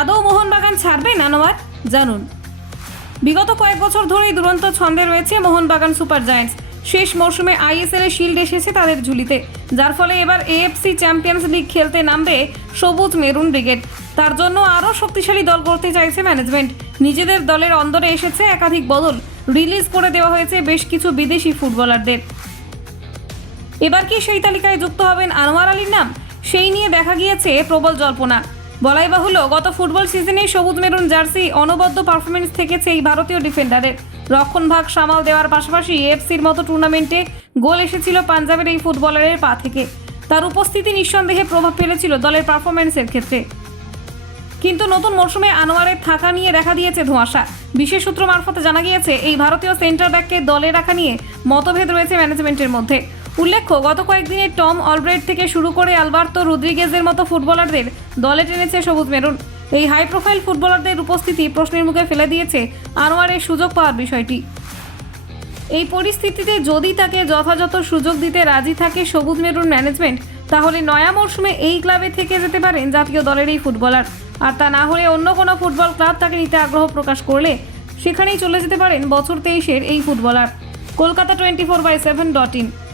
আদৌ মোহনবাগান ছাড়বেন আনোয়ার জানুন। বিগত কয়েক বছর ধরেই দুরন্ত ছন্দে রয়েছে মোহনবাগান সুপার জায়ান্টস। শেষ মরশুমে আইএসএল এর শিল্ড এসেছে তাদের ঝুলিতে, যার ফলে এবার এএফসি চ্যাম্পিয়ন্স লিগ খেলতে নামবে সবুজ মেরুন ব্রিগেড। তার জন্য আরও শক্তিশালী দল করতে চাইছে ম্যানেজমেন্ট। নিজেদের দলের অন্দরে এসেছে একাধিক বদল। রিলিজ করে দেওয়া হয়েছে বেশ কিছু বিদেশি ফুটবলারদের। এবার কি সেই তালিকায় যুক্ত হবেন আনোয়ার আলীর নাম? সেই নিয়ে দেখা গিয়েছে প্রবল জল্পনা। বলাই বাহুল্য, গত ফুটবল সিজনে সবুজ মেরুন জার্সি অনবদ্য পারফরমেন্স থেকেছে এই ভারতীয় ডিফেন্ডারের। রক্ষণভাগ সামাল দেওয়ার পাশাপাশি এফসির মতো টুর্নামেন্টে গোল এসেছিল পাঞ্জাবের এই ফুটবলারের পা থেকে। তার উপস্থিতি নিঃসন্দেহে প্রভাব ফেলেছিল দলের পারফরমেন্সের ক্ষেত্রে। কিন্তু নতুন মরশুমে আনোয়ারের থাকা নিয়ে দেখা দিয়েছে ধোঁয়াশা। বিশেষ সূত্র মারফতে জানা গিয়েছে, এই ভারতীয় সেন্টার ব্যাককে দলে রাখা নিয়ে মতভেদ রয়েছে ম্যানেজমেন্টের মধ্যে। উল্লেখ্য, গত কয়েকদিনে টম অলব্রেড থেকে শুরু করে আলবার্তো রুদ্রিগেজের মতো ফুটবলারদের দলে টেনেছে সবুজ মেরুন। এই হাই প্রোফাইল ফুটবলারদের উপস্থিতি প্রশ্নের মুখে ফেলে দিয়েছে আনোয়ারের সুযোগ পাওয়ার বিষয়টি। এই পরিস্থিতিতে যদি তাকে যথাযথ সুযোগ দিতে রাজি থাকে সবুজ মেরুন ম্যানেজমেন্ট, তাহলে নয়া মরশুমে এই ক্লাবে থেকে যেতে পারেন জাতীয় দলের এই ফুটবলার। আর তা না হলে অন্য কোনো ফুটবল ক্লাব তাকে নিতে আগ্রহ প্রকাশ করলে সেখানেই চলে যেতে পারেন বছর তেইশের এই footballer. Kolkata twenty four by seven dot in.